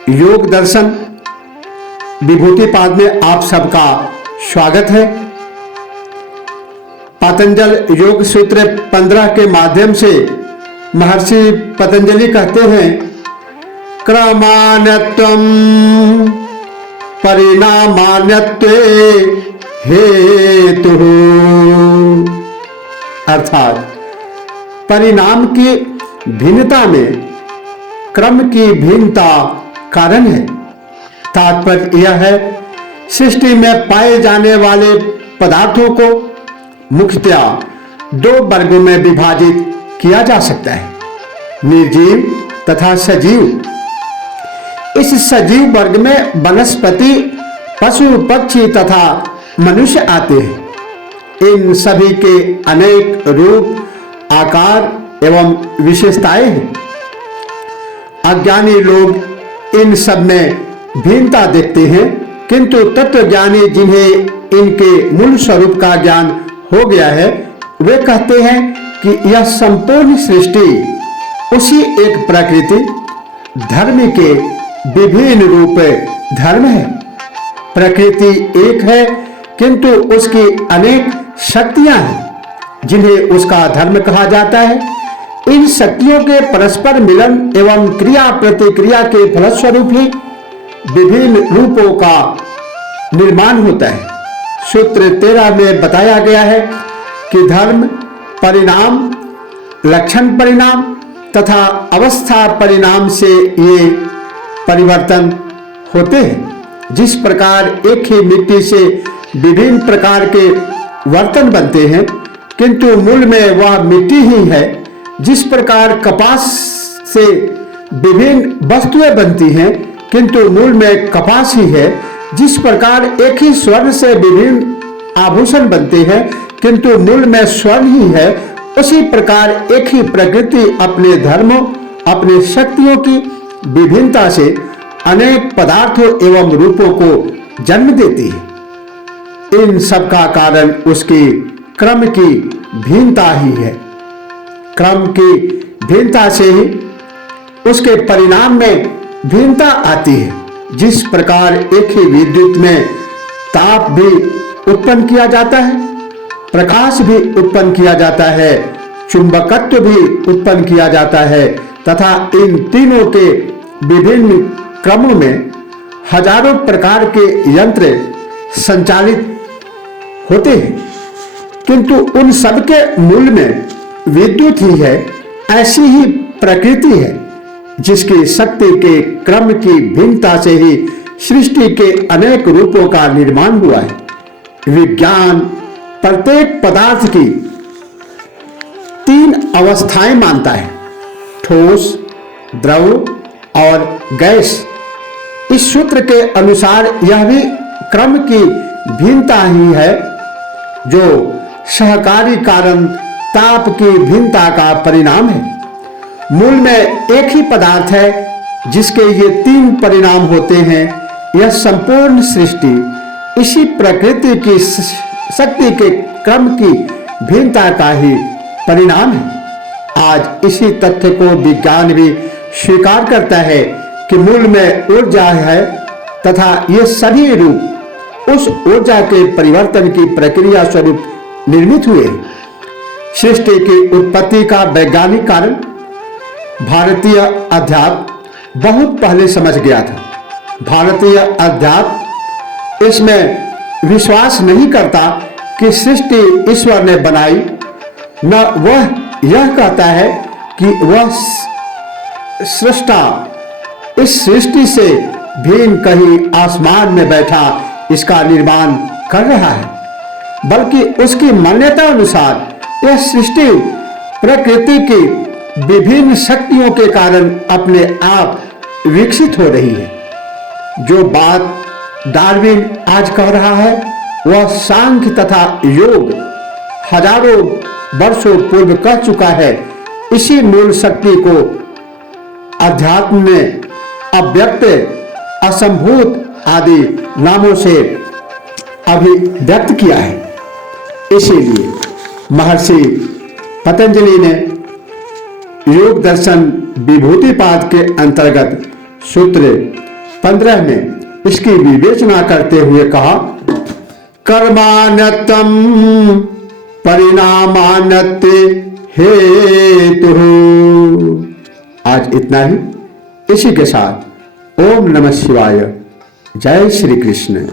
योग दर्शन विभूतिपाद में आप सबका स्वागत है। पतंजल योग सूत्र 15 के माध्यम से महर्षि पतंजलि कहते हैं, क्रमान्यत्वं परिणामान्यत्वे हेतुः, अर्थात परिणाम की भिन्नता में क्रम की भिन्नता कारण है। तात्पर्य यह है, सृष्टि में पाए जाने वाले पदार्थों को मुख्यतया दो वर्गों में विभाजित किया जा सकता है, निर्जीव तथा सजीव। इस सजीव वर्ग में वनस्पति, पशु, पक्षी तथा मनुष्य आते हैं। इन सभी के अनेक रूप, आकार एवं विशेषताएं हैं। अज्ञानी लोग इन सब में भिन्नता देखते हैं, किंतु तत्वज्ञानी जिन्हें इनके मूल स्वरूप का ज्ञान हो गया है, वे कहते हैं कि यह संपूर्ण सृष्टि उसी एक प्रकृति धर्म के विभिन्न रूप धर्म है। प्रकृति एक है, किंतु उसकी अनेक शक्तियां हैं जिन्हें उसका धर्म कहा जाता है। इन शक्तियों के परस्पर मिलन एवं क्रिया प्रतिक्रिया के फलस्वरूप ही विभिन्न रूपों का निर्माण होता है। सूत्र 13 में बताया गया है कि धर्म परिणाम, लक्षण परिणाम तथा अवस्था परिणाम से ये परिवर्तन होते हैं। जिस प्रकार एक ही मिट्टी से विभिन्न प्रकार के बर्तन बनते हैं, किंतु मूल में वह मिट्टी ही है। जिस प्रकार कपास से विभिन्न वस्तुएं बनती हैं, किंतु मूल में कपास ही है। जिस प्रकार एक ही स्वर्ण से विभिन्न आभूषण बनते हैं, किंतु मूल में स्वर्ण ही है, उसी प्रकार एक ही प्रकृति अपने धर्मों, अपनी शक्तियों की विभिन्नता से अनेक पदार्थों एवं रूपों को जन्म देती है। इन सब का कारण उसकी क्रम की भिन्नता ही है। क्रम की भिन्नता से ही उसके परिणाम में भिन्नता आती है। जिस प्रकार एक ही विद्युत में ताप भी उत्पन्न किया जाता है, प्रकाश भी उत्पन्न किया जाता है, चुंबकत्व भी उत्पन्न किया जाता है तथा इन तीनों के विभिन्न क्रमों में हजारों प्रकार के यंत्र संचालित होते हैं, किंतु उन सब के मूल में विद्युत ही है। ऐसी ही प्रकृति है जिसकी शक्ति के क्रम की भिन्नता से ही सृष्टि के अनेक रूपों का निर्माण हुआ है। विज्ञान प्रत्येक पदार्थ की 3 अवस्थाएं मानता है, ठोस, द्रव और गैस। इस सूत्र के अनुसार यह भी क्रम की भिन्नता ही है, जो सहकारी कारण ताप की भिन्नता का परिणाम है। मूल में एक ही पदार्थ है जिसके ये 3 परिणाम होते हैं। यह संपूर्ण सृष्टि इसी प्रकृति की शक्ति के क्रम की भिन्नता का ही परिणाम है। आज इसी तथ्य को विज्ञान भी स्वीकार करता है कि मूल में ऊर्जा है तथा ये सभी रूप उस ऊर्जा के परिवर्तन की प्रक्रिया स्वरूप निर्मित हुए। सृष्टि की उत्पत्ति का वैज्ञानिक कारण भारतीय अध्यात्म बहुत पहले समझ गया था। भारतीय अध्यात्म इसमें विश्वास नहीं करता कि सृष्टि ईश्वर ने बनाई, न वह यह कहता है कि वह सृष्टा इस सृष्टि से भिन्न कहीं आसमान में बैठा इसका निर्माण कर रहा है, बल्कि उसकी मान्यता अनुसार यह सृष्टि प्रकृति की विभिन्न शक्तियों के कारण अपने आप विकसित हो रही है। जो बात डार्विन आज कह रहा है, वह सांख्य तथा योग हजारों वर्षों पूर्व कह चुका है। इसी मूल शक्ति को अध्यात्म ने अव्यक्त, असंभूत आदि नामों से अभिव्यक्त किया है। इसीलिए महर्षि पतंजलि ने योग दर्शन विभूतिपाद के अंतर्गत सूत्र 15 में इसकी विवेचना करते हुए कहा, कर्मान्यतम परिणामान्यत हेतु। आज इतना ही। इसी के साथ ओम नमः शिवाय। जय श्री कृष्ण।